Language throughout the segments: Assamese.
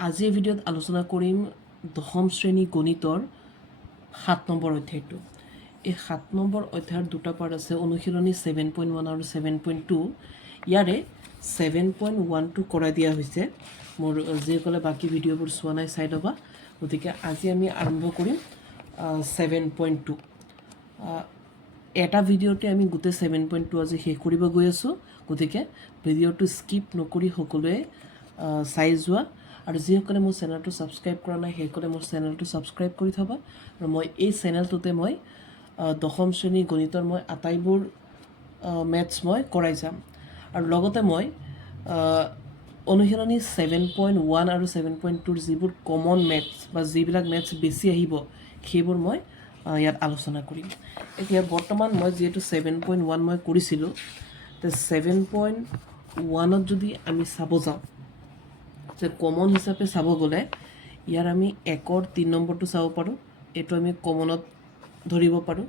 আজি এই ভিডিঅ'ত আলোচনা কৰিম দশম শ্ৰেণী গণিতৰ 7 নম্বৰ অধ্যায়টো। এই 7 নম্বৰ অধ্যায়ৰ দুটা পাৰ্ট আছে, অনুশীলনী 7.1 আৰু 7.2। ইয়াৰে 7.1টো কৰাই দিয়া হৈছে। মোৰ যিসকলে বাকী ভিডিঅ'বোৰ চোৱা নাই চাই ল'বা। গতিকে আজি আমি আৰম্ভ কৰিম 7.2। এটা ভিডিঅ'তে আমি গোটেই 7.2 আজি শেষ কৰিব গৈ আছোঁ। গতিকে ভিডিঅ'টো স্কিপ নকৰি সকলোৱে চাই যোৱা। আৰু যিসকলে মোৰ চেনেলটো ছাবস্ক্ৰাইব কৰা নাই সেইসকলে মোৰ চেনেলটো ছাবস্ক্ৰাইব কৰি থ'বা। আৰু মই এই চেনেলটোতে মই দশম শ্ৰেণীৰ গণিতৰ মই আটাইবোৰ মেথছ মই কৰাই যাম। আৰু লগতে মই অনুশীলনী 7.1 আৰু 7.2ৰ যিবোৰ কমন মেথছ বা যিবিলাক মেথছ বেছি আহিব সেইবোৰ মই ইয়াত আলোচনা কৰিম। এতিয়া বৰ্তমান মই যিহেতু 7.1 মই কৰিছিলোঁ, তে 7.1ত যদি আমি চাব যাওঁ যে কমন হিচাপে চাব গ'লে ইয়াৰ আমি 1ৰ 3 নম্বৰটো চাব পাৰোঁ। এইটো আমি কমনত ধৰিব পাৰোঁ।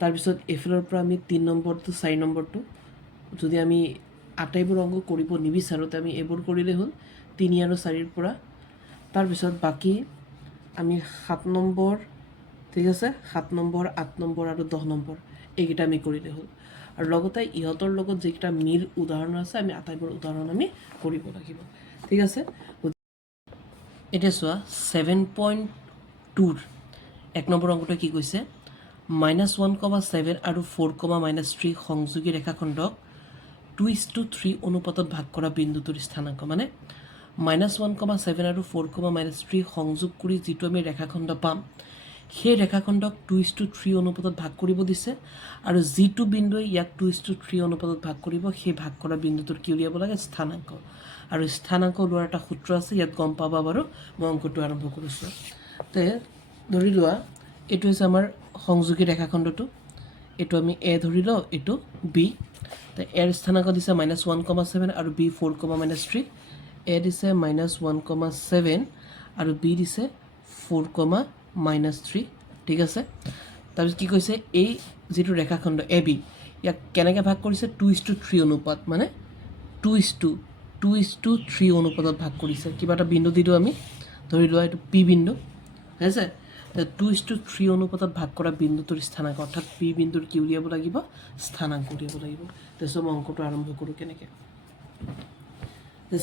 তাৰপিছত এইফালৰ পৰা আমি 3 নম্বৰটো 4 নম্বৰটো যদি আমি আটাইবোৰ অংক কৰিব নিবিচাৰোঁ তে আমি এইবোৰ কৰিলেই হ'ল 3 আৰু 4ৰ পৰা। তাৰপিছত বাকী আমি 7 নম্বৰ, ঠিক আছে, 7 নম্বৰ, 8 নম্বৰ আৰু 10 নম্বৰ এইকেইটা আমি কৰিলেই হ'ল। আৰু লগতে ইহঁতৰ লগত যিকেইটা মিল উদাহৰণ আছে আমি আটাইবোৰ উদাহৰণ আমি কৰিব লাগিব, ঠিক আছে। এতিয়া চোৱা 7.2ৰ 1 নম্বৰ অংকটোৱে কি কৈছে, -1,7 আৰু 4,-3 সংযোগী ৰেখাখণ্ডক 2:3 অনুপাতত ভাগ কৰা বিন্দুটোৰ স্থানাংক। মানে -1,7 আৰু 4,-3 সংযোগ কৰি যিটো আমি ৰেখাখণ্ড পাম সেই ৰেখাখণ্ডক 2:3 অনুপাতত ভাগ কৰিব দিছে। আৰু যিটো বিন্দুৱে ইয়াক 2:3 অনুপাতত ভাগ কৰিব সেই ভাগ কৰা বিন্দুটোৰ কি উলিয়াব লাগে, স্থানাংক। আৰু স্থানাংক ওলোৱাৰ এটা সূত্ৰ আছে, ইয়াত গম পাবা বাৰু। মই অংকটো আৰম্ভ কৰিছোঁ। তে ধৰি লোৱা এইটো হৈছে আমাৰ সংযোগী ৰেখাখণ্ডটো। এইটো আমি এ ধৰি লওঁ, এইটো বি। তে এৰ স্থানাংক দিছে -1,7 আৰু বি 4,-3। এ দিছে -1,7 আৰু বি দিছে 4,-3, ঠিক আছে। তাৰপিছত কি কৈছে, এই যিটো ৰেখাখণ্ড এ বি ইয়াক কেনেকৈ ভাগ কৰিছে, 2:3 অনুপাত, মানে 2:3 অনুপাতত ভাগ কৰিছে। কিবা এটা বিন্দু দি দিওঁ আমি, ধৰি লোৱা এইটো পি বিন্দু, ঠিক আছে। 2:3 অনুপাতত ভাগ কৰা বিন্দুটোৰ স্থানাংক, অৰ্থাৎ পি বিন্দুৰ কি উলিয়াব লাগিব, স্থানাংক উলিয়াব লাগিব। তাৰপিছত মই অংকটো আৰম্ভ কৰোঁ কেনেকৈ।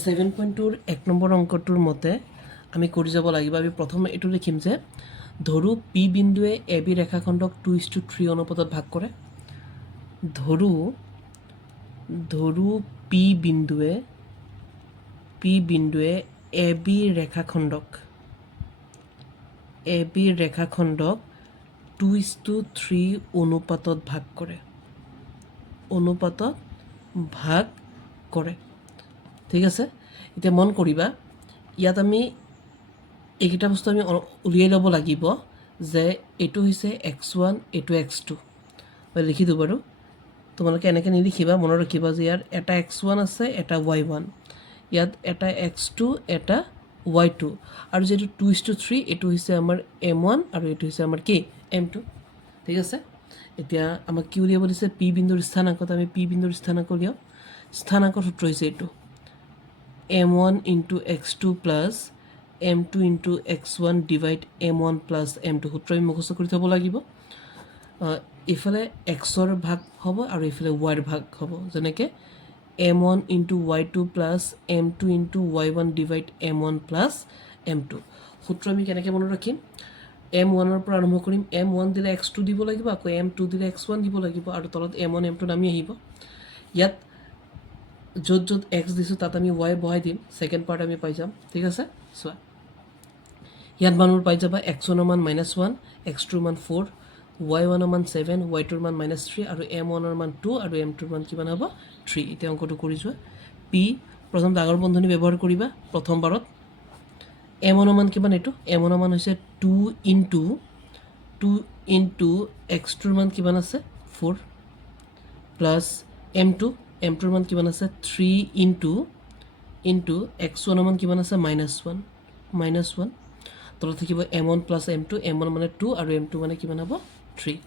7.2ৰ 1 নম্বৰ অংকটোৰ মতে আমি কৰি যাব লাগিব। আমি প্ৰথমে এইটো লিখিম যে ধৰো পি বিন্দুৱে এ বি ৰেখাখণ্ডক 2:3 অনুপাতত ভাগ কৰে। ধৰো পি বিন্দুৱে এ বি ৰেখাখণ্ডক 2:3 অনুপাতত ভাগ কৰে, ঠিক আছে। এতিয়া মন কৰিবা, ইয়াত আমি এইকেইটা বস্তু আমি উলিয়াই ল'ব লাগিব যে এইটো হৈছে x1, এইটো x2। মই লিখি দিওঁ বাৰু, তোমালোকে এনেকৈ নিলিখিবা, মনত ৰাখিবা যে ইয়াত এটা x1 আছে, এটা y1, ইয়াত এটা x2, এটা y2, আৰু যিটো 2:3 এইটো হৈছে আমাৰ m1 আৰু এইটো হৈছে আমাৰ কি, m2, ঠিক আছে। এতিয়া আমাক কি উলিয়াব দিছে, পি বিন্দুৰ স্থানাংকত। আমি পি বিন্দুৰ স্থানাংক উলিয়াওঁ। স্থানাংকৰ সূত্ৰ হৈছে এইটো, m1 × x2 + m2 × x1 divide m1 + m2। সূত্ৰ আমি মুখস্থ কৰি থ'ব লাগিব। এইফালে এক্সৰ ভাগ হ'ব আৰু এইফালে ৱাইৰ ভাগ হ'ব। যেনেকৈ m1 × y2 + m2 × y1 divide m1 + m2। সূত্ৰ আমি কেনেকৈ মনত ৰাখিম, m1ৰ পৰা আৰম্ভ কৰিম। m1 দিলে x2 দিব লাগিব, আকৌ m2 দিলে x1 দিব লাগিব, আৰু তলত m1 m2 নামি আহিব। ইয়াত য'ত য'ত x দিছোঁ তাত আমি y বহাই দিম, ছেকেণ্ড পাৰ্ট আমি পাই যাম, ঠিক আছে। চোৱা, ইয়াত মানবোৰ পাই যাবা, x1ৰ মান -1, x2ৰ মান 4, y1ৰ মান 7, y2ৰ মান -3, আৰু m1ৰ মান 2 আৰু m2ৰ মান কিমান হ'ব, 3। এতিয়া অংকটো কৰি যোৱা। পি প্ৰথম ডাঙৰ বন্ধনী ব্যৱহাৰ কৰিবা প্ৰথমবাৰত। m1ৰ মান কিমান, এইটো m1ৰ মান হৈছে 2 × x2ৰ মান কিমান আছে, 4, প্লাছ m2ৰ মান কিমান আছে, 3 × x1ৰ মান কিমান আছে, -1, তলত থাকিব m1 + m2, m1 মানে 2 আৰু m2 মানে কিমান হ'ব, 3,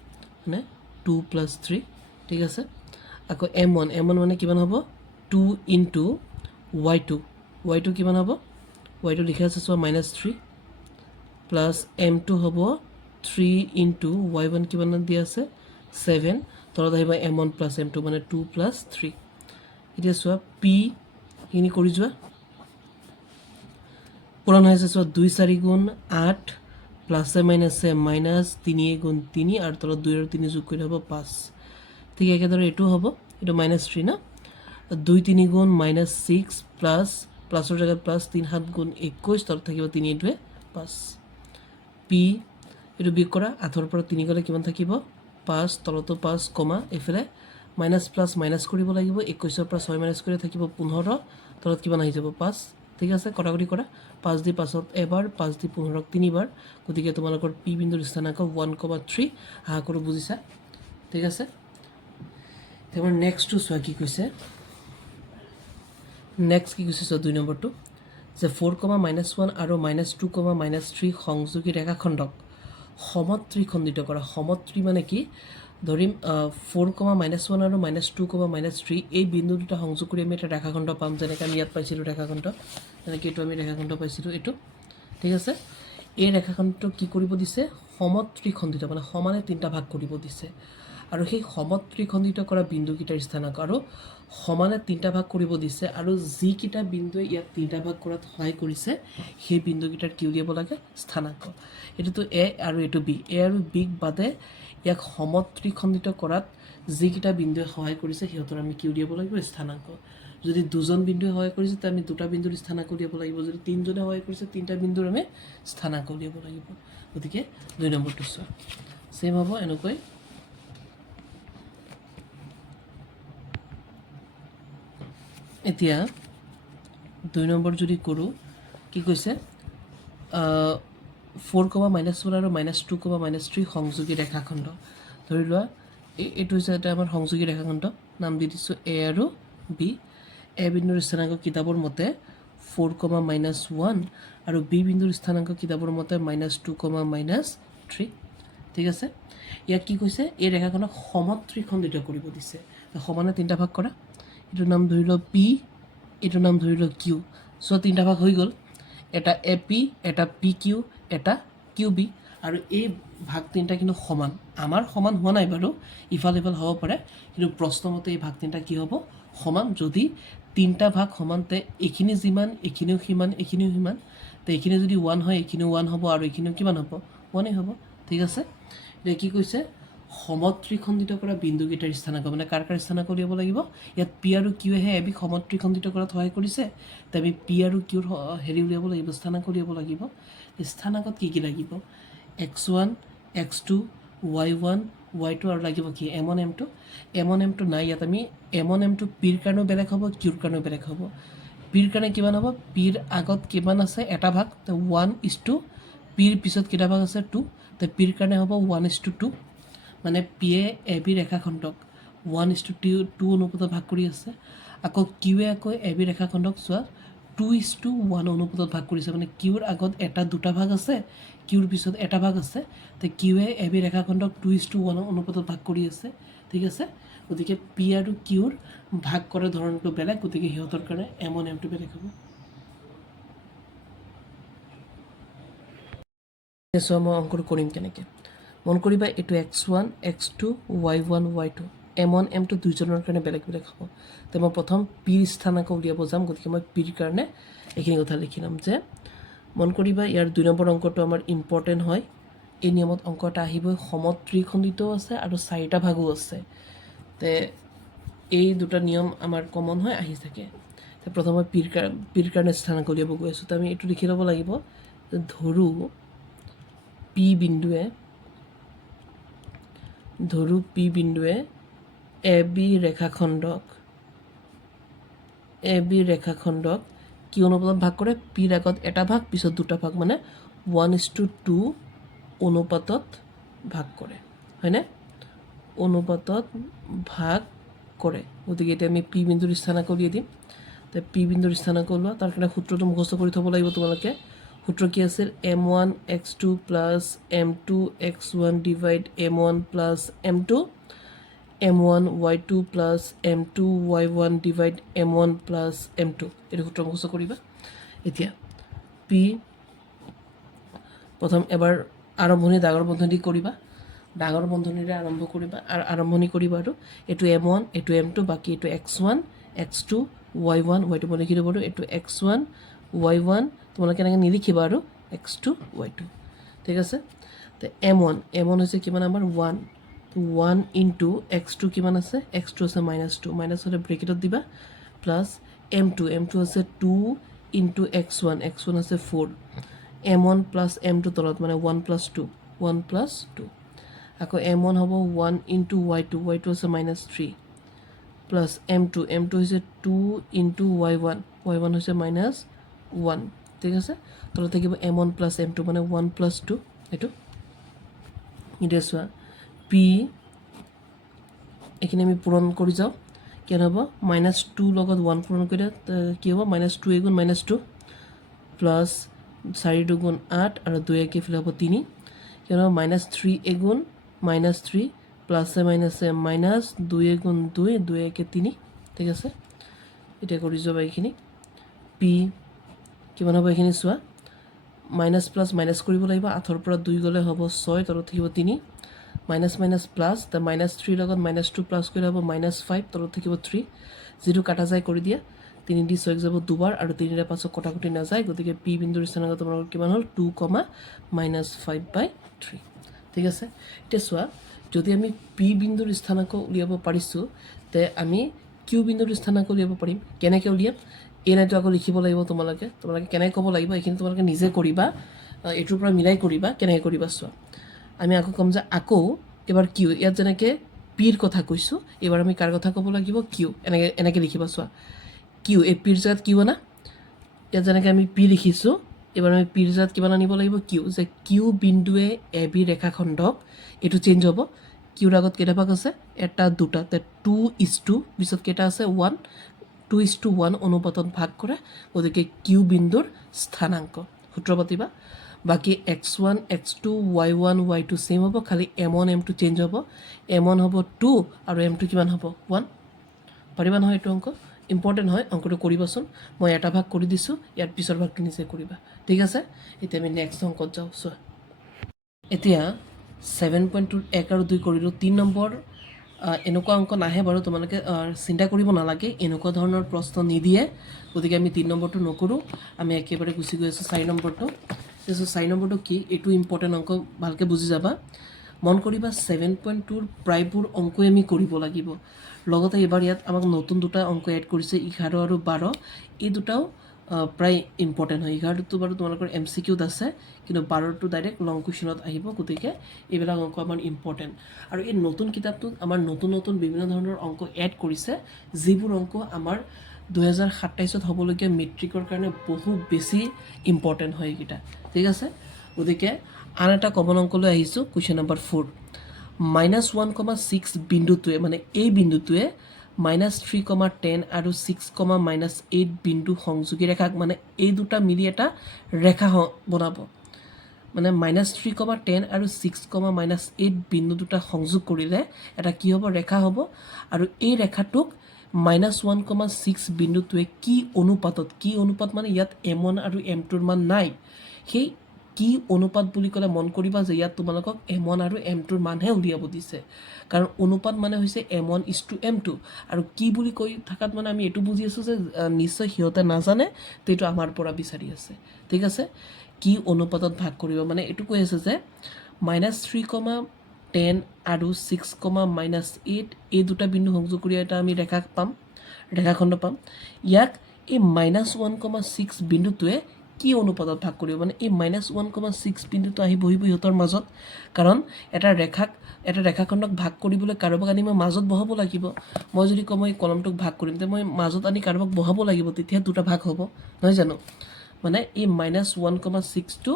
মানে 2 + 3, ঠিক আছে। আকৌ m1 মানে কিমান হ'ব, 2 × y2 কিমান হ'ব, ৱাইটো লিখা আছে চোৱা -3 প্লাছ m2 হ'ব 3 ইনটু y1 কিমান দিয়া আছে 7 তলত আহিব m1 প্লাছ m2 মানে 2 প্লাছ 3 এতিয়া চোৱা p এইখিনি কৰি যোৱা পূৰণ হৈ আছে চোৱা 2 4 গুণ 8 প্লাছে মাইনাছে মাইনাছ 3 গুণ 3 আৰু তলত 2 আৰু 3 যোগ কৰি হ'ব 5 ঠিক একেদৰে এইটো হ'ব এইটো -3 না 2 3 গুণ -6 প্লাছ প্লাছৰ জেগাত প্লাছ 3 7 গুণ 21 তলত থাকিব 3 2 5 পি এইটো বিয়োগ কৰা 8ৰ পৰা 3 গ'লে কিমান থাকিব 5 তলতো 5 কমা এইফালে মাইনাছ প্লাছ মাইনাছ কৰিব লাগিব 21ৰ পৰা 6 মাইনাছ কৰি থাকিব 15 তলত কিমান আহি যাব 5 ঠিক আছে কটাকটি কৰা 5 দি 5ত এবাৰ 5 দি 15ক 3বাৰ গতিকে তোমালোকৰ পি বিন্দুৰ স্থানাংক 1,3 আশা কৰোঁ বুজিছা ঠিক আছে এবাৰ নেক্সটটো চোৱা কি কৈছে নেক্সট কি কৈছে চোৱা 2 নম্বৰটো যে 4,-1 আৰু -2,-3 সংযোগী ৰেখাখণ্ডক সমত্ৰিখণ্ডিত কৰা সমত্ৰি মানে কি ধৰিম 4,-1 আৰু -2,-3 এই বিন্দু দুটা সংযোগ কৰি আমি এটা ৰেখাখণ্ড পাম যেনেকৈ আমি ইয়াত পাইছিলোঁ ৰেখাখণ্ড যেনেকৈ এইটো আমি ৰেখাখণ্ড পাইছিলোঁ এইটো ঠিক আছে এই ৰেখাখণ্ডটো কি কৰিব দিছে সমত্ৰিখণ্ডিত মানে সমানে 3টা ভাগ কৰিব দিছে আৰু সেই সমত্ৰিখণ্ডিত কৰা বিন্দুকেইটাৰ স্থানাংক আৰু সমানে 3টা ভাগ কৰিব দিছে আৰু যিকেইটা বিন্দুৱে ইয়াত 3টা ভাগ কৰাত সহায় কৰিছে সেই বিন্দুকেইটাৰ কি উলিয়াব লাগে স্থানাংক এইটোতো এ আৰু এইটো বি এ আৰু বিক বাদে ইয়াক সমত্ৰিখণ্ডিত কৰাত যিকেইটা বিন্দুৱে সহায় কৰিছে সিহঁতৰ আমি কি উলিয়াব লাগিব স্থানাংক যদি দুজন বিন্দুৱে সহায় কৰিছে তেতিয়া আমি দুটা বিন্দুৰ স্থানাংক উলিয়াব লাগিব যদি তিনিজনে সহায় কৰিছে তিনিটা বিন্দুৰ আমি স্থানাংক উলিয়াব লাগিব গতিকে 2 নম্বৰটো চোৱা সেম হ'ব এনেকৈ এতিয়া 2 নম্বৰ যদি কৰোঁ কি কৈছে 4,-1 আৰু -2,-3 সংযোগী ৰেখাখণ্ড ধৰি লোৱা এইটো হৈছে এটা আমাৰ সংযোগী ৰেখাখণ্ড নাম দি দিছোঁ এ আৰু বি এ বিন্দুৰ স্থানাংক কিতাপৰ মতে 4,-1 আৰু বি বিন্দুৰ স্থানাংক কিতাপৰ মতে -2,-3 ঠিক আছে ইয়াক কি কৈছে এই ৰেখাখনক সমত্ৰিখণ্ডিত কৰিব দিছে সমানে 3টা ভাগ কৰা এইটোৰ নাম ধৰি লওক পি এইটোৰ নাম ধৰি লওক কিউ চ' 3টা ভাগ হৈ গ'ল এটা এ পি এটা পি কিউ এটা কিউ বি আৰু এই ভাগ 3টা কিন্তু সমান আমাৰ সমান হোৱা নাই বাৰু ইফাল ইফাল হ'ব পাৰে কিন্তু প্ৰশ্নমতে এই ভাগ 3টা কি হ'ব সমান যদি 3টা ভাগ সমানতে এইখিনি যিমান এইখিনিও সিমান এইখিনিও সিমান তো এইখিনি যদি 1 হয় এইখিনিও 1 হ'ব আৰু এইখিনিও কিমান হ'ব 1 হ'ব ঠিক আছে এতিয়া কি কৈছে সমত্ৰিখণ্ডিত কৰা বিন্দুকেইটাৰ স্থানাংক মানে কাৰ স্থানাংক উলিয়াব লাগিব ইয়াত পি আৰু কিউহে এবিক সমত্ৰিখণ্ডিত কৰাত সহায় কৰিছে তো আমি পি আৰু কিউৰ হেৰি উলিয়াব লাগিব স্থানাংক উলিয়াব লাগিব স্থানাংকত কি কি লাগিব x1 x2 y1 y2 আৰু লাগিব কি m1 m2 নাই ইয়াত আমি m1 m2 পিৰ কাৰণেও বেলেগ হ'ব কিউৰ কাৰণেও বেলেগ হ'ব পিৰ কাৰণে কিমান হ'ব পিৰ আগত কিমান আছে এটা ভাগ তো 1:2 পিৰ পিছত কেইটা ভাগ আছে 2 তো পিৰ কাৰণে হ'ব 1:2 মানে পিয়ে এ বি ৰেখাখণ্ডক 1:2 অনুপাতত ভাগ কৰি আছে আকৌ কিউৱে আকৌ এ বি ৰেখাখণ্ডক চোৱা 2:1 অনুপাতত ভাগ কৰিছে মানে কিউৰ আগত এটা দুটা ভাগ আছে কিউৰ পিছত এটা ভাগ আছে তো কিউৱে এ বি ৰেখাখণ্ডক 2:1 অনুপাতত ভাগ কৰি আছে ঠিক আছে গতিকে পি আৰু কিউৰ ভাগ কৰা ধৰণটো বেলেগ গতিকে সিহঁতৰ কাৰণে m1 m2 বেলেগ হ'ব চোৱা মই অংকটো কৰিম কেনেকৈ মন কৰিবা এইটো x1 x2 y1 y2 m1 m2 দুইজনৰ কাৰণে বেলেগ বেলেগ হ'ব তো মই প্ৰথম পিৰ স্থানাংক উলিয়াব যাম গতিকে মই পিৰ কাৰণে এইখিনি কথা লিখি ল'ম যে মন কৰিবা ইয়াৰ 2 নম্বৰ অংকটো আমাৰ ইম্পৰ্টেণ্ট হয় এই নিয়মত অংক এটা আহিবই সমত্ৰিখণ্ডিতও আছে আৰু 4টা ভাগো আছে তে এই দুটা নিয়ম আমাৰ কমন হয় আহি থাকে তো প্ৰথম মই পিৰ কাৰণে স্থানাংক উলিয়াব গৈ আছোঁ তো আমি এইটো লিখি ল'ব লাগিব ধৰোঁ পি বিন্দুৱে এ বি ৰেখাখণ্ডক কি অনুপাতত ভাগ কৰে পিৰ আগত এটা ভাগ পিছত দুটা ভাগ মানে 1:2 অনুপাতত ভাগ কৰে হয়নে অনুপাতত ভাগ কৰে গতিকে এতিয়া আমি পি বিন্দুৰ স্থানাংক উলিয়াই দিম তো পি বিন্দুৰ স্থানাংক ওলোৱা তাৰ কাৰণে সূত্ৰটো মুখস্থ কৰি থ'ব লাগিব তোমালোকে সূত্ৰ কি আছিল m1 x2 plus m2 x1 divide m1 plus m2 m1 y2 plus m2 y1 divide m1 plus m2 এইটো সূত্ৰ মুখস্থ কৰিবা এতিয়া পি প্ৰথম এবাৰ আৰম্ভণি ডাঙৰ বন্ধনী কৰিবা ডাঙৰ বন্ধনীৰে আৰম্ভ কৰিবা আৰু আৰম্ভণি কৰিবা আৰু এইটো m1 এইটো m2 বাকি এইটো x1 x2 y1 y2 মই লিখি দিব পাৰোঁ এইটো x1 y1 তোমালোকে এনেকৈ নিলিখিবা আৰু x2 y2 ঠিক আছে তো m1 হৈছে কিমান আমাৰ 1 1 ইনটু x2 কিমান আছে x2 আছে -2 মাইনাছ হ'লে ব্ৰেকেটত দিবা প্লাছ m2 আছে 2 ইনটু x1 আছে 4 m1 প্লাছ m2 তলত মানে 1 প্লাছ 2 আকৌ m1 হ'ব 1 ইনটু y2 আছে -3 প্লাছ m2 হৈছে 2 ইনটু y1 হৈছে -1 ঠিক আছে তলত থাকিব m1 প্লাছ m2 মানে 1 প্লাছ 2 এইটো এতিয়া চোৱা পি এইখিনি আমি পূৰণ কৰি যাওঁ কিমান হ'ব -2 লগত 1 পূৰণ কৰিলে কি হ'ব -2 এগুণ -2 প্লাছ 4 দুগুণ 8 আৰু 2 একে ফিল হ'ব 3 কিমান হ'ব -3 এগুণ -3 প্লাছে মাইনাছে -2 এগুণ 2 একে 3 ঠিক আছে এতিয়া কৰি যাবা এইখিনি পি কিমান হ'ব এইখিনি চোৱা মাইনাছ প্লাছ মাইনাছ কৰিব লাগিব 8ৰ পৰা 2 গ'লে হ'ব 6 তলত থাকিব 3 মাইনাছ মাইনাছ প্লাছ তে -3 লগত -2 প্লাছ কৰিলে হ'ব -5 তলত থাকিব 3 যিটো কাটা যায় কৰি দিয়া 3 দি 6 যাব দুবাৰ আৰু 3ৰে 5 কটাকটি নাযায় গতিকে পি বিন্দুৰ স্থানাংক তোমালোকৰ কিমান হ'ল 2, -5/3 ঠিক আছে এতিয়া চোৱা যদি আমি পি বিন্দুৰ স্থানাংক উলিয়াব পাৰিছোঁ তে আমি কিউ বিন্দুৰ স্থানাংক উলিয়াব পাৰিম কেনেকৈ উলিয়াম এই লাইনটো আকৌ লিখিব লাগিব তোমালোকে কেনেকৈ ক'ব লাগিব এইখিনি তোমালোকে নিজে কৰিবা এইটোৰ পৰা মিলাই কৰিবা কেনেকৈ কৰিবা চোৱা আমি আকৌ ক'ম যে আকৌ এবাৰ কিউ ইয়াত যেনেকৈ পিৰ কথা কৈছোঁ এবাৰ আমি কাৰ কথা ক'ব লাগিব কিউ এনেকৈ লিখিবা চোৱা কিউ এই পিৰ জেগাত কিউ আনা ইয়াত যেনেকৈ আমি পি লিখিছোঁ এবাৰ আমি পিৰ জেগাত কিমান আনিব লাগিব কিউ যে কিউ বিন্দুৱে এ বি ৰেখাখণ্ডক এইটো চেঞ্জ হ'ব কিউৰ আগত কেইটা ভাগ আছে এটা দুটা তে 2:2 পিছত কেইটা আছে 1 2:1 অনুপাতত ভাগ কৰে গতিকে কিউ বিন্দুৰ স্থানাংক সূত্ৰ পাতিবা বাকি x1 x2 y1 y2 same হ'ব খালি m1 m2 চেঞ্জ হ'ব m1 হ'ব 2 আৰু m2 কিমান হ'ব 1 পাৰিবা নহয় এইটো অংক ইম্পৰ্টেণ্ট হয় অংকটো কৰিবাচোন মই এটা ভাগ কৰি দিছোঁ ইয়াৰ পিছৰ ভাগটো নিজে কৰিবা ঠিক আছে এতিয়া আমি নেক্সট অংকত যাওঁ চোৱা এতিয়া 7.2 1 আৰু 2 কৰিলোঁ 3 নম্বৰ এনেকুৱা অংক নাহে বাৰু তোমালোকে চিন্তা কৰিব নালাগে এনেকুৱা ধৰণৰ প্ৰশ্ন নিদিয়ে গতিকে আমি 3 নম্বৰটো নকৰোঁ আমি একেবাৰে গুচি গৈ আছোঁ 4 নম্বৰটো 4 নম্বৰটো কি এইটো ইম্পৰ্টেণ্ট অংক ভালকৈ বুজি যাবা মন কৰিবা 7.2ৰ প্ৰায়বোৰ অংকই আমি কৰিব লাগিব লগতে এবাৰ ইয়াত আমাক নতুন দুটা অংক এড কৰিছে 11 আৰু 12 এই দুটাও প্ৰায় ইম্পৰ্টেণ্ট হয় 11টো বাৰু তোমালোকৰ MCQত আছে কিন্তু 12টো ডাইৰেক্ট লং কুৱেশ্যনত আহিব গতিকে এইবিলাক অংক আমাৰ ইম্পৰ্টেণ্ট আৰু এই নতুন কিতাপটোত আমাৰ নতুন বিভিন্ন ধৰণৰ অংক এড কৰিছে যিবোৰ অংক আমাৰ 2027ত হ'বলগীয়া মেট্ৰিকৰ কাৰণে বহু বেছি ইম্পৰ্টেণ্ট হয় এইকেইটা ঠিক আছে গতিকে আন এটা কমন অংকলৈ আহিছোঁ কুৱেশ্যন নম্বৰ 4 -1,6 বিন্দুটোৱে মানে এই বিন্দুটোৱে -3,10 আৰু 6,-8 বিন্দু সংযোগী ৰেখাক মানে এই দুটা মিলি এটা ৰেখা বনাব মানে -3,10 আৰু 6,-8 বিন্দু দুটা সংযোগ কৰিলে এটা কি হ'ব ৰেখা হ'ব আৰু এই ৰেখাটোক -1,6 বিন্দুটোৱে কি অনুপাত মানে ইয়াত m1 আৰু m2ৰ মান নাই সেই কি অনুপাত বুলি ক'লে মন কৰিবা যে ইয়াত তোমালোকক m1 আৰু m2ৰ মানহে উলিয়াব দিছে কাৰণ অনুপাত মানে হৈছে m1:m2 আৰু কি বুলি কৈ থাকাত মানে আমি এইটো বুজি আছোঁ যে নিশ্চয় সিহঁতে নাজানে তো এইটো আমাৰ পৰা বিচাৰি আছে ঠিক আছে কি অনুপাতত ভাগ কৰিব মানে এইটো কৈ আছে যে -3,10 আৰু 6,-8 এই দুটা বিন্দু সংযোগ কৰি এটা আমি ৰেখাখণ্ড পাম ইয়াক এই -1,6 বিন্দুটোৱে কি অনুপাতত ভাগ কৰিব মানে এই -1,6 বিন্দুটো আহি বহিব ইহঁতৰ মাজত কাৰণ এটা ৰেখাখণ্ডক ভাগ কৰিবলৈ কাৰোবাক আনি মই মাজত বহাব লাগিব মই যদি কওঁ মই কলমটোক ভাগ কৰিম তে মই মাজত আনি কাৰোবাক বহাব লাগিব তেতিয়া দুটা ভাগ হ'ব নহয় জানো মানে এই -1,6টো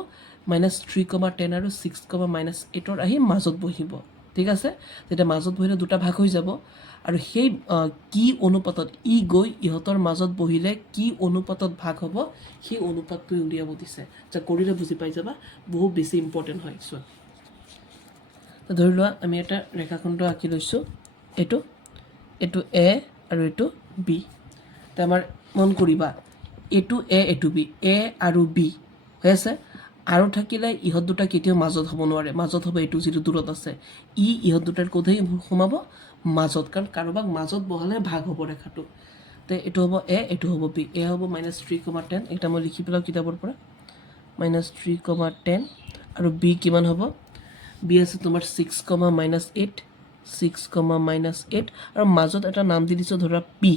-3,10 আৰু 6,-8ৰ আহি মাজত বহিব ঠিক আছে তেতিয়া মাজত বহিলে দুটা ভাগ হৈ যাব আৰু সেই কি অনুপাতত ই গৈ ইহঁতৰ মাজত বহিলে কি অনুপাতত ভাগ হ'ব সেই অনুপাতটো উলিয়াব দিছে যা কৰিলে বুজি পাই যাবা বহু বেছি ইম্পৰ্টেণ্ট হয় চোৱা ধৰি লোৱা আমি এটা ৰেখাখণ্ড আঁকি লৈছোঁ এইটো এ আৰু এইটো বি তে আমাৰ মন কৰিবা এইটো এ এইটো বি এ আৰু বি হৈ আছে আৰু থাকিলে ইহঁত দুটা কেতিয়াও মাজত হ'ব নোৱাৰে মাজত হ'ব এইটো যিটো দূৰত আছে ইহঁত দুটাৰ ক'তহে সোমাব মাজত কাৰণ কাৰোবাক মাজত বহালে ভাগ হ'ব ৰেখাটো তে এইটো হ'ব এ এইটো হ'ব বি এ হ'ব -3,10 এটা মই লিখি পেলাওঁ কিতাপৰ পৰা -3,10 আৰু বি কিমান হ'ব বি আছে তোমাৰ 6,-8 6,-8 আৰু মাজত এটা নাম দি দিছোঁ ধৰা পি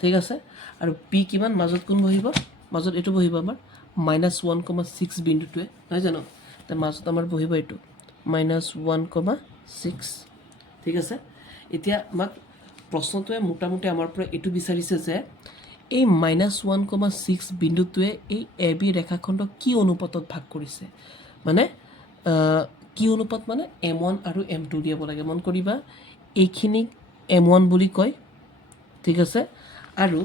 ঠিক আছে আৰু পি কিমান মাজত কোন বহিব মাজত এইটো বহিব আমাৰ -1,6 বিন্দুটোৱে নহয় জানো তে মাজত আমাৰ বহিব এইটো -1,6 ঠিক আছে এতিয়া আমাক প্ৰশ্নটোৱে মোটামুটি আমাৰ পৰা এইটো বিচাৰিছে যে এই -1,6 বিন্দুটোৱে এই এ বি ৰেখাখণ্ডক কি অনুপাতত ভাগ কৰিছে মানে কি অনুপাত মানে M1 আৰু M2 উলিয়াব লাগে মন কৰিবা এইখিনিক M1 বুলি কয় ঠিক আছে আৰু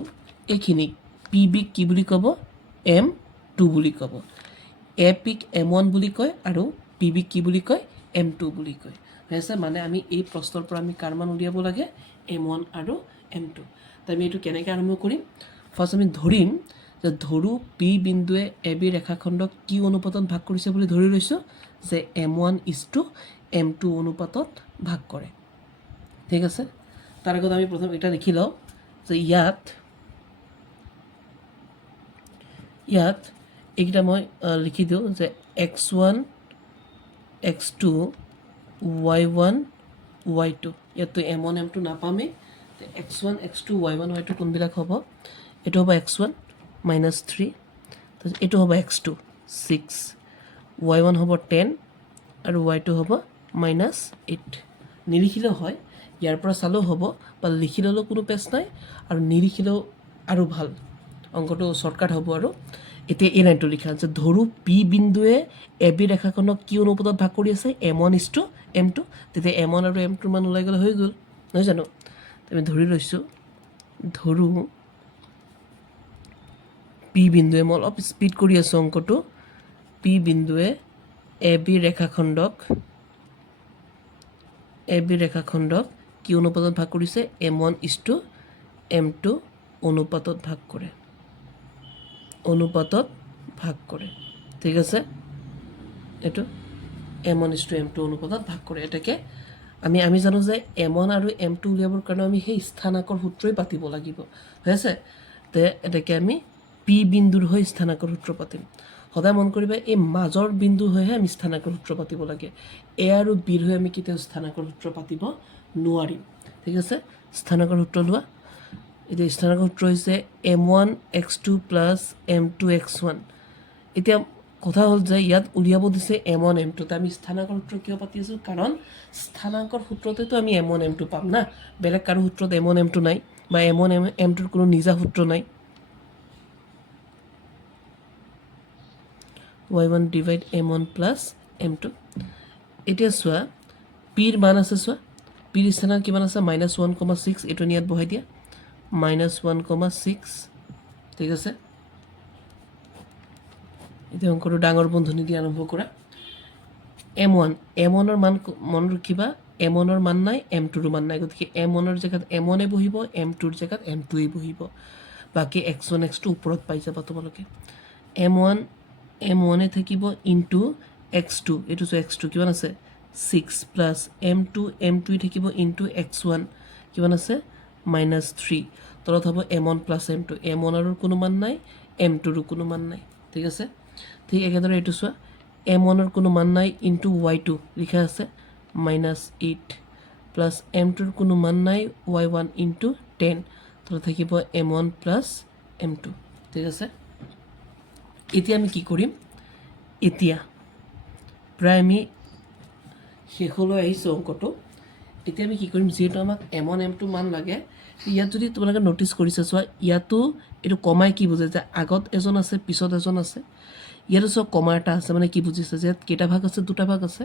এইখিনিক পি বিক কি বুলি ক'ব M2 বুলি ক'ব এ পিক M1 বুলি কয় আৰু পি বিক কি বুলি কয় M2 বুলি কয় হৈ আছে মানে আমি এই প্ৰশ্নৰ পৰা আমি কাৰ মান উলিয়াব লাগে M1 আৰু M2 তো আমি এইটো কেনেকৈ আৰম্ভ কৰিম ফাৰ্ষ্ট আমি ধৰিম যে ধৰোঁ পি বিন্দুৱে এ বি ৰেখাখণ্ডক কি অনুপাতত ভাগ কৰিছে বুলি ধৰি লৈছোঁ যে M1:M2 অনুপাতত ভাগ কৰে ঠিক আছে তাৰ আগত আমি প্ৰথম এটা লিখি লওঁ যে ইয়াত এইকেইটা মই লিখি দিওঁ যে x1 x2 y1 y2 ইয়াততো M1 M2 নাপামেই x1 x2 y1 y2 কোনবিলাক হ'ব এইটো হ'ব x1 -3 তাৰপিছত এইটো হ'ব x2 6 y1 হ'ব 10 আৰু y2 হ'ব -8 নিলিখিলেও হয় ইয়াৰ পৰা চালেও হ'ব বা লিখি ল'লেও কোনো পেচ নাই আৰু নিলিখিলেও আৰু ভাল অংকটো শ্বৰ্টকাট হ'ব আৰু এতিয়া এই লাইনটো লিখা আছে ধৰোঁ পি বিন্দুৱে এ বি ৰেখাখনক কি অনুপাতত ভাগ কৰি আছে M1:M2 তেতিয়া M1 আৰু M2 মান ওলাই গ'লে হৈ গ'ল নহয় জানো আমি ধৰি লৈছোঁ ধৰোঁ পি বিন্দুৱে মই অলপ স্পীড কৰি আছোঁ অংকটো পি বিন্দুৱে এ বি ৰেখাখণ্ডক কি অনুপাতত ভাগ কৰিছে M1:M2 অনুপাতত ভাগ কৰে ঠিক আছে এইটো M1:M2 অনুপাতত ভাগ কৰে এটাকে আমি জানো যে M1 আৰু M2 উলিয়াবৰ কাৰণে আমি সেই স্থানাংকৰ সূত্ৰই পাতিব লাগিব হৈ আছে তে এটাকে আমি পি বিন্দুৰ হৈ স্থানাংকৰ সূত্ৰ পাতিম সদায় মন কৰিবা এই মাজৰ বিন্দু হৈহে আমি স্থানাংকৰ সূত্ৰ পাতিব লাগে এ আৰু বিৰ হৈ আমি কেতিয়াও স্থানাংকৰ সূত্ৰ পাতিব নোৱাৰিম ঠিক আছে স্থানাংকৰ সূত্ৰ লোৱা এতিয়া স্থানাংকৰ সূত্ৰ হৈছে M1x2 + M2x1 এতিয়া কথা হ'ল যে ইয়াত উলিয়াব দিছে M1 M2 তে আমি স্থানাংকৰ সূত্ৰ কিয় পাতি আছোঁ কাৰণ স্থানাংকৰ সূত্ৰতেতো আমি M1 M2 পাম না বেলেগ কাৰো সূত্ৰত M1 M2 নাই বা M1 M2ৰ কোনো নিজা সূত্ৰ নাই y1 / M1 + M2 এতিয়া চোৱা পিৰ মান আছে চোৱা পিৰ স্থানাংক কিমান আছে -1,6 এইটো ইয়াত বহাই দিয়া -1,6 ঠিক আছে এতিয়া অংকটো ডাঙৰ বন্ধনী দি আৰম্ভ কৰা M1ৰ মান মনত ৰাখিবা M1ৰ মান নাই M2ৰ মান নাই গতিকে M1ৰ জেগাত M1এ বহিব M2ৰ জেগাত M2এ বহিব বাকী x1 x2 ওপৰত পাই যাবা তোমালোকে M1এ থাকিব ইনটু x2 এইটো x2 কিমান আছে 6 প্লাছ M2 থাকিব ইনটু x1 কিমান আছে -3 তলত হ'ব M1 + M2 M1ৰো কোনো মান নাই M2ৰো কোনো মান নাই ঠিক আছে ঠিক একেদৰে এইটো চোৱা M1ৰ কোনো মান নাই ইনটু y2 লিখা আছে -8 প্লাছ M2ৰ কোনো মান নাই y1 ইনটু 10 তলত থাকিব M1 + M2 ঠিক আছে এতিয়া আমি কি কৰিম এতিয়া প্ৰায় আমি শেষলৈ আহিছোঁ অংকটো এতিয়া আমি কি কৰিম যিহেতু আমাক M1 M2 মান লাগে ইয়াত যদি তোমালোকে ন'টিছ কৰিছা চোৱা ইয়াতো এইটো কমাই কি বুজায় যে আগত এজন আছে পিছত এজন আছে ইয়াতো চোৱা কমা এটা আছে মানে কি বুজিছে যে ইয়াত কেইটা ভাগ আছে দুটা ভাগ আছে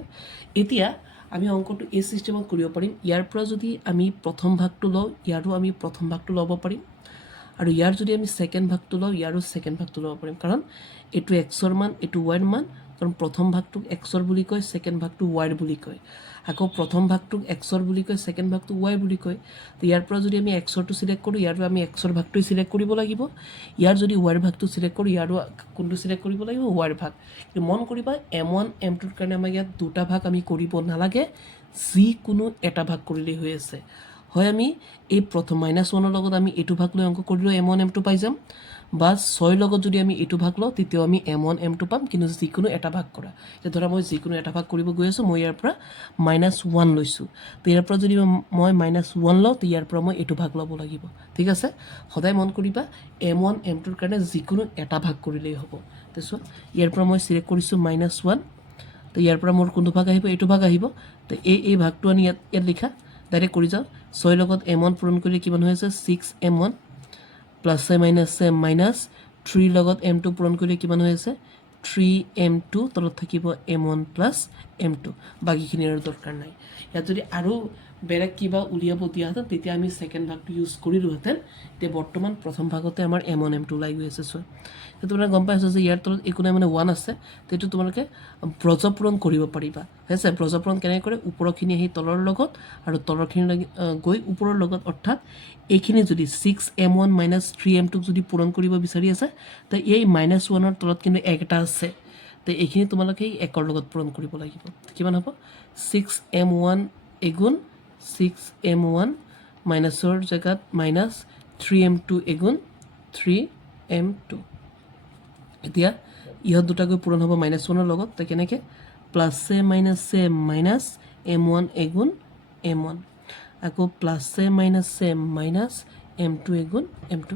এতিয়া আমি অংকটো এই চিষ্টেমত কৰিব পাৰিম ইয়াৰ পৰা যদি আমি প্ৰথম ভাগটো লওঁ ইয়াৰো আমি প্ৰথম ভাগটো ল'ব পাৰিম আৰু ইয়াৰ যদি আমি ছেকেণ্ড ভাগটো লওঁ ইয়াৰো ছেকেণ্ড ভাগটো ল'ব পাৰিম কাৰণ এইটো এক্সৰ মান এইটো ৱাইৰ মান কাৰণ প্ৰথম ভাগটোক এক্সৰ বুলি কয় ছেকেণ্ড ভাগটো ৱাইৰ বুলি কয় আকৌ প্ৰথম ভাগটোক এক্সৰ বুলি কয় ছেকেণ্ড ভাগটো ৱাই বুলি কয় তো ইয়াৰ পৰা যদি আমি এক্সৰটো চিলেক্ট কৰোঁ ইয়াৰো আমি এক্সৰ ভাগটোৱে চিলেক্ট কৰিব লাগিব ইয়াৰ যদি ৱাইৰ ভাগটো চিলেক্ট কৰোঁ ইয়াৰো কোনটো চিলেক্ট কৰিব লাগিব ৱাইৰ ভাগ কিন্তু মন কৰিবা M1 M2ৰ কাৰণে আমাৰ ইয়াত দুটা ভাগ আমি কৰিব নালাগে যিকোনো এটা ভাগ কৰিলেই হৈ আছে হয় আমি এই প্ৰথম -1ৰ লগত আমি এইটো ভাগ লৈ অংক কৰিলেও M1 M2 পাই যাম বা 6 লগত যদি আমি এইটো ভাগ লওঁ তেতিয়াও আমি M1 M2 পাম কিন্তু যিকোনো এটা ভাগ কৰা এতিয়া ধৰা মই যিকোনো এটা ভাগ কৰিব গৈ আছোঁ মই ইয়াৰ পৰা -1 লৈছোঁ তো ইয়াৰ পৰা যদি মই -1 লওঁ তো ইয়াৰ পৰা মই এইটো ভাগ ল'ব লাগিব ঠিক আছে সদায় মন কৰিবা M1 M2ৰ কাৰণে যিকোনো এটা ভাগ কৰিলেই হ'ব তো চোৱা ইয়াৰ পৰা মই চিলেক্ট কৰিছোঁ -1 তো ইয়াৰ পৰা মোৰ কোনটো ভাগ আহিব এইটো ভাগ আহিব তো এই ভাগটো আনি ইয়াত লিখা ডাইৰেক্ট কৰি যাওঁ 6 লগত M1 পূৰণ কৰিলে কিমান হৈ আছে 6M1 প্লাছে মাইনাছে -3 লগত M2 পূৰণ কৰিলে কিমান হৈ আছে 3M2 তলত থাকিব M1 প্লাছ M2 বাকীখিনি আৰু দৰকাৰ নাই ইয়াত যদি আৰু বেলেগ কিবা উলিয়াব দিয়াহেঁতেন তেতিয়া আমি ছেকেণ্ড ভাগটো ইউজ কৰিলোহেঁতেন এতিয়া বৰ্তমান প্ৰথম ভাগতে আমাৰ M1 M2 ওলাই গৈ আছে চোৱা এতিয়া তোমালোকে গম পাইছা যে ইয়াৰ তলত একো নাই 1 আছে তো এইটো তোমালোকে ব্ৰজপূৰণ কৰিব পাৰিবা হৈছে ব্ৰজপূৰণ কেনেকৈ কৰে ওপৰৰখিনি আহি তলৰ লগত আৰু তলৰখিনি গৈ ওপৰৰ লগত অৰ্থাৎ এইখিনি যদি 6M1 -3M2 যদি পূৰণ কৰিব বিচাৰি আছে তো এই -1ৰ তলত কিন্তু 1 এটা আছে তো এইখিনি তোমালোকে এই 1ৰ লগত পূৰণ কৰিব লাগিব কিমান হ'ব 6M1 এগুণ 6M1 মাইনাছৰ জেগাত -3M2 এগুণ 3M2 এতিয়া ইহঁত দুটাকৈ পূৰণ হ'ব -1ৰ লগত তো কেনেকৈ প্লাছে মাইনাছে -M1 এগুণ M1 আকৌ প্লাছে মাইনাছে -M2 এগুণ M2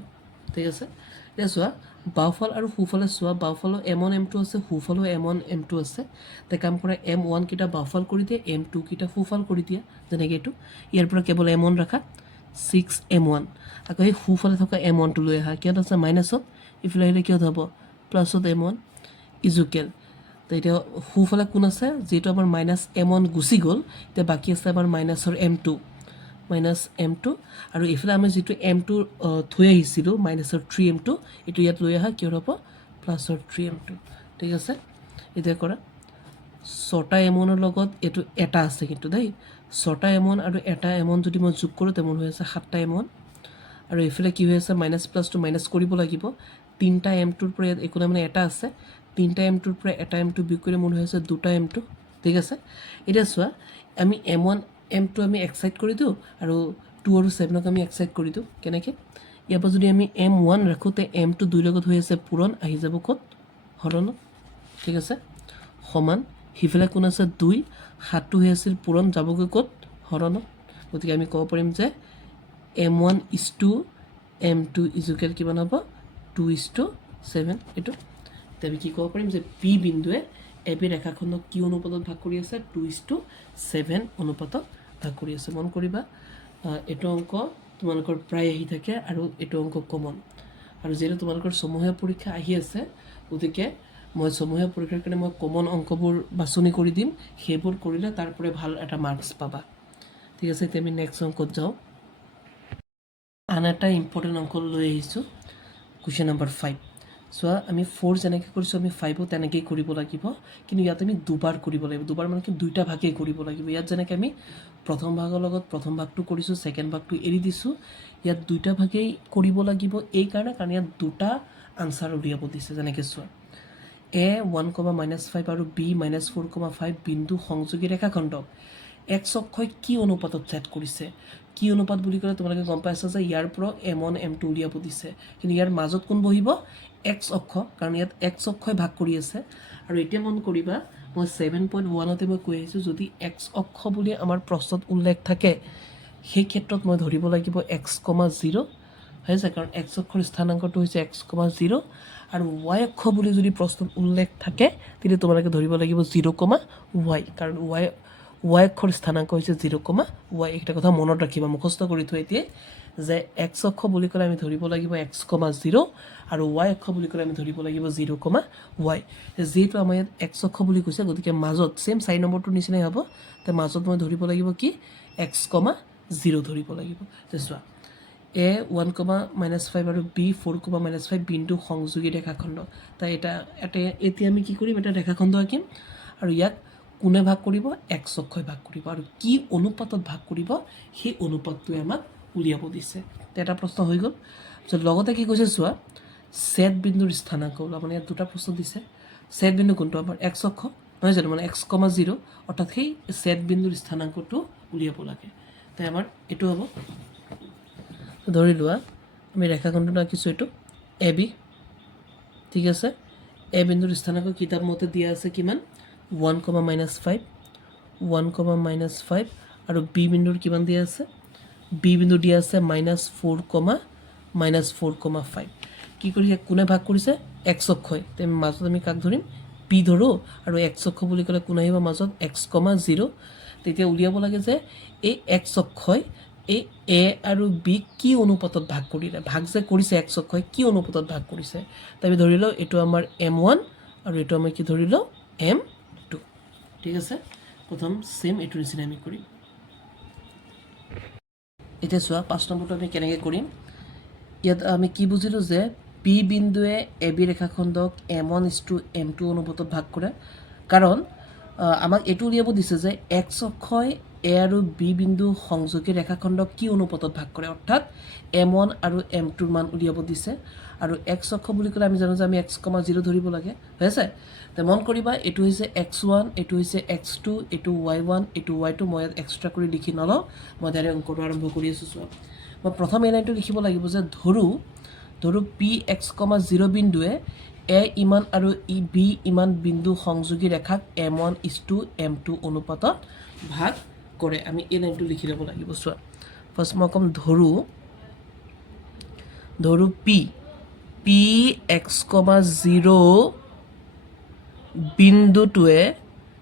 ঠিক আছে এতিয়া চোৱা বাওঁফাল আৰু সোঁফালে চোৱা বাওঁফালৰ M1 M2 আছে সোঁফালেও M1 M2 আছে তে কাম কৰা M1 কেইটা বাওঁফাল কৰি দিয়ে M2 কেইটা সোঁফাল কৰি দিয়া যেনেকৈ এইটো ইয়াৰ পৰা কেৱল M1 ৰাখা 6M1 আকৌ সেই সোঁফালে থকা M1টো লৈ আহা কিয়ত আছে মাইনাছত ইফালে আহিলে কিয়ত হ'ব প্লাছত M1 ইজুকেল তো এতিয়া সোঁফালে কোন আছে যিহেতু আমাৰ -M1 গুচি গ'ল এতিয়া বাকী আছে আমাৰ মাইনাছৰ M2 -M2 আৰু এইফালে আমি যিটো M2 থৈ আহিছিলোঁ মাইনাছৰ 3M2 এইটো ইয়াত লৈ আহা কিয় হ'ব প্লাছৰ 3M2 ঠিক আছে এতিয়া কৰা 6টা M1ৰ লগত এইটো এটা আছে কিন্তু দেই 6টা M1 আৰু এটা M1 যদি মই যোগ কৰোঁ তেমন হৈ আছে 7টা M1 আৰু এইফালে কি হৈ আছে মাইনাছ প্লাছটো মাইনাছ কৰিব লাগিব 3টা M2ৰ পৰা ইয়াত একো নাই এটা আছে 3টা M2ৰ পৰা এটা M2 বিয়োগ কৰি মোৰ হৈ আছে 2টা M2 ঠিক আছে এতিয়া চোৱা আমি M1 M2 আমি এক্সাইট কৰি দিওঁ আৰু 2 আৰু 7ক আমি এক্সাইট কৰি দিওঁ কেনেকৈ ইয়াৰ পৰা যদি আমি M1 ৰাখোঁ তে M2 2 লগত হৈ আছে পূৰণ আহি যাব ক'ত হৰণত ঠিক আছে সমান সিফালে কোন আছে 2 7টো হৈ আছিল পূৰণ যাবগৈ ক'ত হৰণত গতিকে আমি ক'ব পাৰিম যে M1 is to M2 equal কিমান হ'ব 2:7 এইটো এতিয়া আমি কি ক'ব পাৰিম যে P বিন্দুৱে AB ৰেখাখনক কি অনুপাতত ভাগ কৰি আছে 2:7 অনুপাতত ভাগ কৰি আছে মন কৰিবা এইটো অংক তোমালোকৰ প্ৰায় আহি থাকে আৰু এইটো অংক কমন আৰু যিহেতু তোমালোকৰ সমূহীয়া পৰীক্ষা আহি আছে গতিকে মই সমূহীয়া পৰীক্ষাৰ কাৰণে মই কমন অংকবোৰ বাছনি কৰি দিম সেইবোৰ কৰিলে তাৰ পৰা ভাল এটা মাৰ্কছ পাবা ঠিক আছে এতিয়া আমি নেক্সট অংকত যাওঁ আন এটা ইম্পৰ্টেণ্ট অংক লৈ আহিছোঁ কুৱেশ্যন নম্বৰ 5 চোৱা আমি 4 যেনেকৈ কৰিছোঁ আমি 5ও তেনেকৈয়ে কৰিব লাগিব কিন্তু ইয়াত আমি দুবাৰ কৰিব লাগিব দুবাৰ মানে কি দুইটা ভাগেই কৰিব লাগিব ইয়াত যেনেকৈ আমি প্ৰথম ভাগৰ লগত প্ৰথম ভাগটো কৰিছোঁ ছেকেণ্ড ভাগটো এৰি দিছোঁ ইয়াত দুইটা ভাগেই কৰিব লাগিব এই কাৰণে কাৰণ ইয়াত দুটা আনচাৰ উলিয়াব দিছে যেনেকৈ চোৱা A 1,-5 আৰু B -4,5 বিন্দু সংযোগী ৰেখাখণ্ডক x অক্ষই কি অনুপাতত ছেট কৰিছে কি অনুপাত বুলি ক'লে তোমালোকে গম পাইছা যে ইয়াৰ পৰা M1 M2 উলিয়াব দিছে কিন্তু ইয়াৰ মাজত কোন বহিব x অক্ষ কাৰণ ইয়াত x অক্ষই ভাগ কৰি আছে আৰু এতিয়া মন কৰিবা মই 7.1তে মই কৈ আহিছোঁ যদি x অক্ষ বুলি আমাৰ প্ৰশ্নত উল্লেখ থাকে সেই ক্ষেত্ৰত মই ধৰিব লাগিব x, 0 হৈছে কাৰণ x অক্ষৰ স্থানাংকটো হৈছে x, 0 আৰু y অক্ষ বুলি যদি প্ৰশ্নত উল্লেখ থাকে তেতিয়া তোমালোকে ধৰিব লাগিব 0, y কাৰণ y অক্ষৰ স্থানাংক হৈছে 0, y এইটা কথা মনত ৰাখিবা মুখস্থ কৰি থৈ এতিয়া যে x অক্ষ বুলি ক'লে আমি ধৰিব লাগিব x, 0 আৰু y অক্ষ বুলি ক'লে আমি ধৰিব লাগিব 0, y যেহেতু আমাৰ ইয়াত x অক্ষ বুলি কৈছে গতিকে মাজত সেম 4 নম্বৰটোৰ নিচিনাই হ'ব তে মাজত মই ধৰিব লাগিব কি x, 0 ধৰিব লাগিব তে চোৱা এ 1,-5 আৰু বি 4,-5 বিন্দু সংযোগী ৰেখাখণ্ড তাই এতিয়া আমি কি কৰিম এটা ৰেখাখণ্ড আঁকিম আৰু ইয়াক কোনে ভাগ কৰিব এক্স অক্ষই ভাগ কৰিব আৰু কি অনুপাতত ভাগ কৰিব সেই অনুপাতটোৱে আমাক উলিয়াব দিছে এটা প্ৰশ্ন হৈ গ'ল লগতে কি কৈছে চোৱা ছেদ বিন্দুৰ স্থানাংক ওলোৱা মানে ইয়াত দুটা প্ৰশ্ন দিছে ছেদ বিন্দু কোনটো আমাৰ এক্স অক্ষ নহয় জানো মানে x,0 অৰ্থাৎ সেই ছেদ বিন্দুৰ স্থানাংকটো উলিয়াব লাগে তাই আমাৰ এইটো হ'ব ধৰি লোৱা আমি ৰেখাখণ্ডটো আঁকিছোঁ এইটো এ বি ঠিক আছে এ বিন্দুৰ স্থানাংক কিতাপ মতে দিয়া আছে কিমান 1,-5 1,-5 আৰু বি বিন্দুৰ কিমান দিয়া আছে বি বিন্দু দিয়া আছে -4,-4,5 কি কৰিছে কোনে ভাগ কৰিছে এক্স অক্ষই মাজত আমি কাক ধৰিম পি ধৰোঁ আৰু এক্স অক্ষ বুলি ক'লে কোন আহিব মাজত x,0 তেতিয়া উলিয়াব লাগে যে এই এক্স অক্ষই এই এ আৰু বি কি অনুপাতত ভাগ কৰিলে ভাগ যে কৰিছে এক্স অক্ষই কি অনুপাতত ভাগ কৰিছে তাই আমি ধৰি লওঁ এইটো আমাৰ m1 আৰু এইটো আমি কি ধৰি লওঁ m2 ঠিক আছে প্ৰথম সেম এইটো নিচিনা আমি কৰিম এতিয়া চোৱা 5 নম্বৰটো আমি কেনেকৈ কৰিম ইয়াত আমি কি বুজিলোঁ যে পি বিন্দুৱে এ বি ৰেখাখণ্ডক m1:m2 অনুপাতত ভাগ কৰে কাৰণ আমাক এইটো উলিয়াব দিছে যে এক্স অক্ষই এ আৰু বি বিন্দু সংযোগী ৰেখাখণ্ডক কি অনুপাতত ভাগ কৰে অৰ্থাৎ m1 আৰু m2ৰ মান উলিয়াব দিছে আৰু এক্স অক্ষ বুলি ক'লে আমি জানো যে আমি x,0 ধৰিব লাগে হৈ আছে তো মন কৰিবা এইটো হৈছে x1 এইটো হৈছে x2 এইটো y1 এইটো y2 মই ইয়াত এক্সট্ৰা কৰি লিখি নলওঁ মই ডাইৰেক্ট অংকটো আৰম্ভ কৰি আছোঁ চোৱা মই প্ৰথম এই লাইনটো লিখিব লাগিব যে ধৰো px,0 বিন্দুৱে এ ইমান আৰু বি ইমান বিন্দু সংযোগী ৰেখাক m1:m2 অনুপাতত ভাগ কৰে আমি এই লাইনটো লিখি ল'ব লাগিব চোৱা ফাৰ্ষ্ট মই ক'ম ধৰো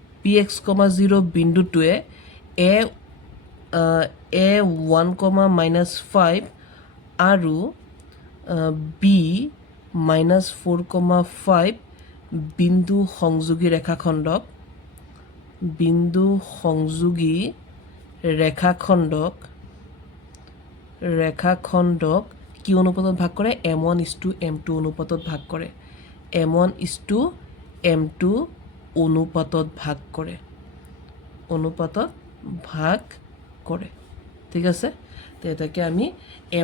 px,0 বিন্দুটোৱে এ 1,-5 আৰু বি -4,5 বিন্দু সংযোগী ৰেখাখণ্ডক কি অনুপাতত ভাগ কৰে m1:m2 অনুপাতত ভাগ কৰে m1:m2 অনুপাতত ভাগ কৰে ঠিক আছে তেতিয়াকে আমি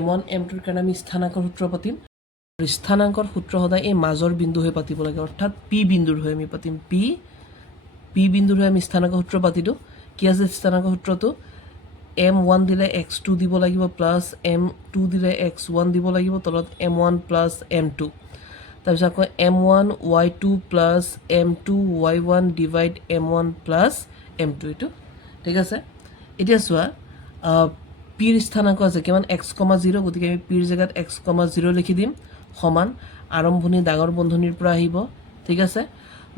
m1 m2ৰ কাৰণে আমি স্থানাংকৰ সূত্ৰ পাতিম স্থানাংকৰ সূত্ৰ সদায় এই মাজৰ বিন্দু হৈ পাতিব লাগে অৰ্থাৎ পি বিন্দুৰ হৈ আমি পাতিম পি বিন্দুৰ হৈ আমি স্থানাংকৰ সূত্ৰ পাতিলোঁ কি আছে স্থানাংকৰ সূত্ৰটো m1 দিলে x2 দিব লাগিব প্লাছ m2 দিলে x1 দিব লাগিব তলত m1 প্লাছ m2 তাৰপিছত আকৌ m1 y2 plus m2 y1 divide m1 plus m2 এইটো ঠিক আছে এতিয়া চোৱা পিৰ স্থানাংক আছে কিমান x,0 গতিকে আমি পিৰ জেগাত x,0 লিখি দিম সমান আৰম্ভণি ডাঙৰ বন্ধনীৰ পৰা আহিব ঠিক আছে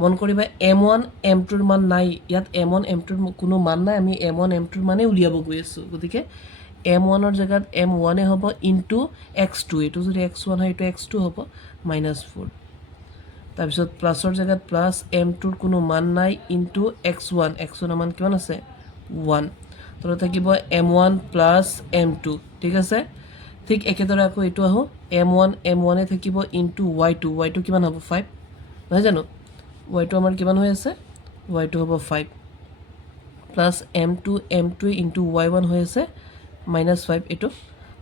মন কৰিবা m1 m2ৰ মান নাই ইয়াত m1 m2ৰ কোনো মান নাই আমি m1 m2ৰ মানে উলিয়াব গৈ আছোঁ গতিকে m1ৰ জেগাত m1 হ'ব ইনটু x2 এইটো যদি x1 হয় এইটো x2 হ'ব -4 তাৰপিছত প্লাছৰ জেগাত প্লাছ m2ৰ কোনো মান নাই ইনটু x1 ৰ মান কিমান আছে 1 তলত থাকিব m1 প্লাছ m2 ঠিক আছে ঠিক একেদৰে আকৌ এইটো আহোঁ m1 থাকিব ইনটু y2 কিমান হ'ব 5 নহয় জানো y2 আমাৰ কিমান হৈ আছে y2 হ'ব 5 প্লাছ m2 ইনটু y1 হৈ আছে -5 এইটো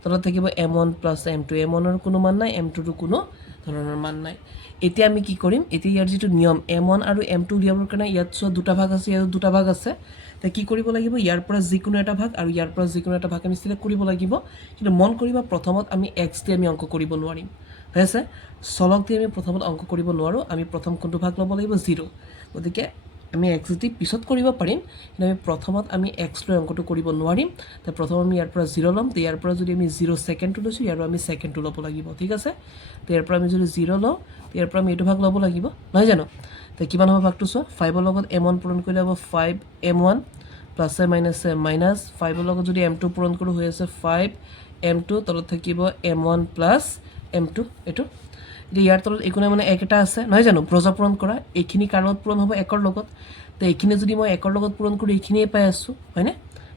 তলত থাকিব m1 প্লাছ m1ৰ কোনো মান নাই m2ৰ কোনো ধৰণৰ মান নাই এতিয়া আমি কি কৰিম এতিয়া ইয়াৰ যিটো নিয়ম m1 আৰু m2 উলিয়াবৰ কাৰণে ইয়াত চোৱা দুটা ভাগ আছে ইয়াত দুটা ভাগ আছে তে কি কৰিব লাগিব ইয়াৰ পৰা যিকোনো এটা ভাগ আৰু ইয়াৰ পৰা যিকোনো এটা ভাগ আমি সিলেক্ট কৰিব লাগিব কিন্তু মন কৰিবা প্ৰথমত আমি x দি আমি অংক কৰিব নোৱাৰিম হৈ আছে চলক দি আমি প্ৰথমত অংক কৰিব নোৱাৰোঁ আমি প্ৰথম কোনটো ভাগ ল'ব লাগিব 0 গতিকে আমি x দি পিছত কৰিব পাৰিম কিন্তু আমি প্ৰথমত আমি x লৈ অংকটো কৰিব নোৱাৰিম তে প্ৰথম আমি ইয়াৰ পৰা 0 ল'ম তে ইয়াৰ পৰা যদি আমি 0 সেকেন্ডটো লৈছোঁ ইয়াৰ আমি সেকেন্ডটো ল'ব লাগিব ঠিক আছে তে ইয়াৰ পৰা আমি যদি 0 লওঁ তে ইয়াৰ পৰা আমি এইটো ভাগ ল'ব লাগিব নহয় জানো তে কিমান হ'ব ভাগটো চোৱা 5ৰ লগত m1 পূৰণ কৰিলে হ'ব 5m1 প্লাছে মাইনাছে মাইনাছ 5ৰ লগত যদি m2 পূৰণ কৰোঁ হৈ আছে 5m2 তলত থাকিব m1 প্লাছ m2 এইটো এতিয়া ইয়াৰ তলত একো নাই মানে এক এটা আছে নহয় জানো ব্ৰজা পূৰণ কৰা এইখিনি কাৰ লগত পূৰণ হ'ব একৰ লগত তো এইখিনি যদি মই একৰ লগত পূৰণ কৰোঁ এইখিনিয়ে পাই আছোঁ হয়নে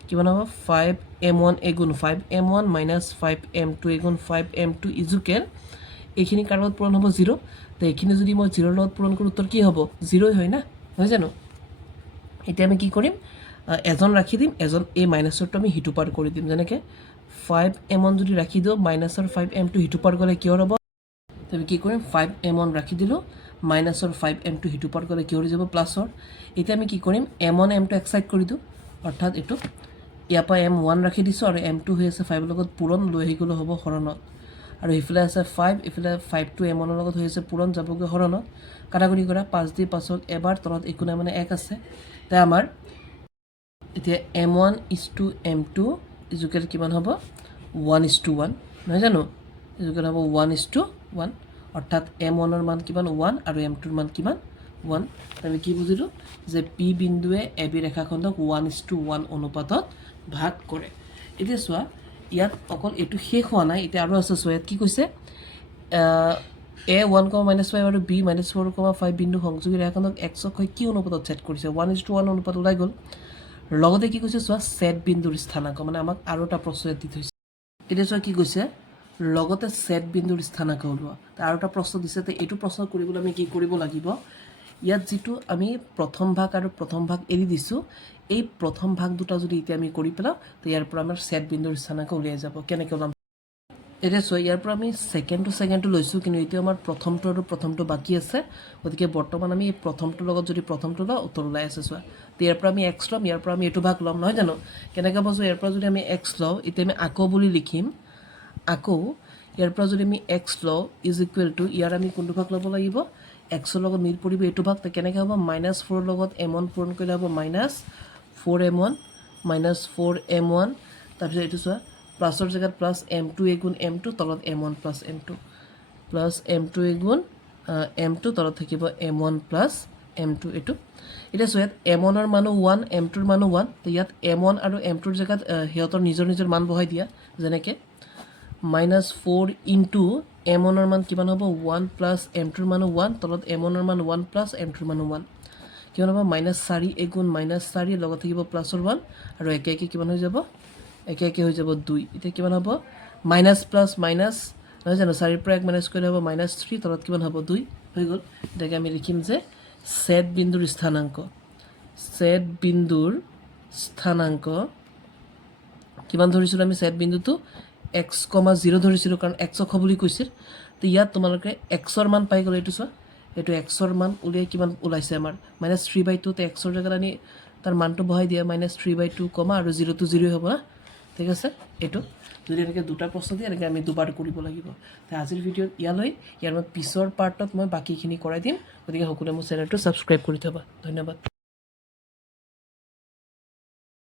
কিমান হ'ব 5 m1 এগুণ 5m1 minus 5m2 এগুণ 5m2 equal এইখিনি কাৰ লগত পূৰণ হ'ব 0 তো এইখিনি যদি মই 0 লগত পূৰণ কৰোঁ উত্তৰ কি হ'ব 0 হয় না নহয় জানো এতিয়া আমি কি কৰিম এজন ৰাখি দিম এজন এই মাইনাছৰটো আমি হিটো পাৰ কৰি দিম যেনেকৈ 5m1 যদি ৰাখি দিওঁ মাইনাছৰ 5m2 হিটো পাৰ গ'লে কিহৰ হ'ব তো আমি কি কৰিম 5m1 ৰাখি দিলোঁ মাইনাছৰ 5m2 হিটো পাৰ গ'লে কি হৈ যাব প্লাছৰ এতিয়া আমি কি কৰিম m1 m2 এক সাইড কৰি দিওঁ অৰ্থাৎ এইটো ইয়াৰ পৰা m1 ৰাখি দিছোঁ আৰু m2 হৈ আছে 5 লগত পূৰণ লৈ আহি গ'লে হ'ব হৰণত আৰু ইফালে আছে 5 ইফালে 5 টো m1 লগত হৈ আছে পূৰণ যাবগৈ হৰণত কাটাকুটি কৰা 5 দি 5ক এবাৰ তলত একো নাই মানে 1 আছে তাই আমাৰ এতিয়া m1 / m2 ইজুকেল কিমান হ'ব 1:1 নহয় জানো ইজুকেল হ'ব 1:1 অৰ্থাৎ m1 ৰ মান কিমান 1 আৰু m2 ৰ মান কিমান 1 আমি কি বুজিলোঁ যে p বিন্দুৱে ab ৰেখাখণ্ডক 1:1 অনুপাতত ভাগ কৰে এতিয়া চোৱা ইয়াত অকল এইটো শেষ হোৱা নাই এতিয়া আৰু আছে চোৱা ইয়াত কি কৈছে a 1,-5 আৰু b -4,5 বিন্দু সংযোগী ৰেখাখণ্ডক x অক্ষই কি অনুপাতত ছেদ কৰিছে 1:1 অনুপাত ওলাই গ'ল লগতে কি কৈছে চোৱা ছেদ বিন্দুৰ স্থানাংক মানে আমাক আৰু এটা প্ৰশ্ন দি থৈছে এতিয়া চোৱা কি কৈছে লগতে ছেদ বিন্দুৰ স্থানাংক ওলোৱা আৰু এটা প্ৰশ্ন দিছে তে এইটো প্ৰশ্ন কৰিবলৈ আমি কি কৰিব লাগিব ইয়াত যেটো আমি প্ৰথম ভাগ আৰু প্ৰথম ভাগ এৰি দিছো এই প্ৰথম ভাগ দুটা যদি এতিয়া আমি কৰি পেলাও তো ইয়াৰ পৰা আমাৰ ছেদ বিন্দুৰ স্থানাংক উলিয়াই যাব কেনেকৈ ওলাম এতিয়া চোৱা ইয়াৰ পৰা আমি সেকেন্ডটো লৈছো কিন্তু এতিয়া আমাৰ প্ৰথমটো আৰু প্ৰথমটো বাকি আছে গতিকে বৰ্তমান আমি প্ৰথমটোৰ লগত যদি প্ৰথমটো লওঁ উত্তৰ ওলাই আছে চোৱা তো ইয়াৰ পৰা আমি x ল'ম ইয়াৰ পৰা আমি এইটো ভাগ ল'ম নহয় জানো কেনেকৈ পাবো ইয়াৰ পৰা যদি আমি x লওঁ এতিয়া আমি আকৌ বুলি লিখিম আকৌ ইয়াৰ পৰা যদি আমি x লওঁ ইজ ইকুৱেল টু ইয়াৰ আমি কোনটো ভাগ ল'ব লাগিব x ৰ লগত মিল পৰিব এইটো ভাগ তো কেনেকৈ হ'ব -4 ৰ লগত m1 পূৰণ কৰিলে হ'ব -4m1 -4m1 তাৰপিছত এইটো চোৱা প্লাছৰ জেগাত প্লাছ m2 এগুণ m2 তলত m1 plus m2 plus m2 এগুণ m2 তলত থাকিব m1 প্লাছ m2 এইটো এটা চোৱা ইয়াত m1 ৰ মানো 1 m2 ৰ মানো 1 তো ইয়াত m1 আৰু m2 ৰ জেগাত হিহঁতৰ নিজৰ মান বহাই দিয়া যেনেকৈ -4 ইনটু m1 ৰ মান কিমান হ'ব 1 প্লাছ m2 ৰ মানো 1 তলত m1 ৰ মান 1 প্লাছ m2 ৰ মানো 1 কিমান হ'ব -4 এগুণ -4 লগত থাকিব প্লাছৰ 1 আৰু একে একে কিমান হৈ যাব একে একে হৈ যাব 2 এতিয়া কিমান হ'ব মাইনাস প্লাস মাইনাস নহয় জানো 4 ৰ পৰা 1 মাইনাস কৰিলে হ'ব -3 তলত কিমান হ'ব 2 হৈ গ'ল এটাকে আমি লিখিম যে ছেদ বিন্দুৰ স্থানাংক কিমান ধৰিছিলো আমি ছেদ বিন্দুটো x, 0 ধৰিছিলো কাৰণ x অক্ষ বুলি কৈছিল তো ইয়াত তোমালোকে x ৰ মান পাই গ'লে এইটো চোৱা এইটো x ৰ মান উলিয়াই কিমান ওলাইছে আমাৰ -3/2 তে x ৰ জায়গাত আনি তাৰ মানটো বহাই দিয়া -3/2 আৰু 0 to 0 হ'ব না ঠিক আছে এইটো যদি এনেকৈ দুটা প্ৰশ্ন দিয়ে এনেকৈ আমি দুবাৰ কৰিব লাগিব তো আজিৰ ভিডিঅ'ত ইয়ালৈ ইয়াৰ পিছৰ পাৰ্টত মই বাকীখিনি কৰাই দিম গতিকে সকলোৱে মোৰ চেনেলটো ছাবস্ক্ৰাইব কৰি থবা ধন্যবাদ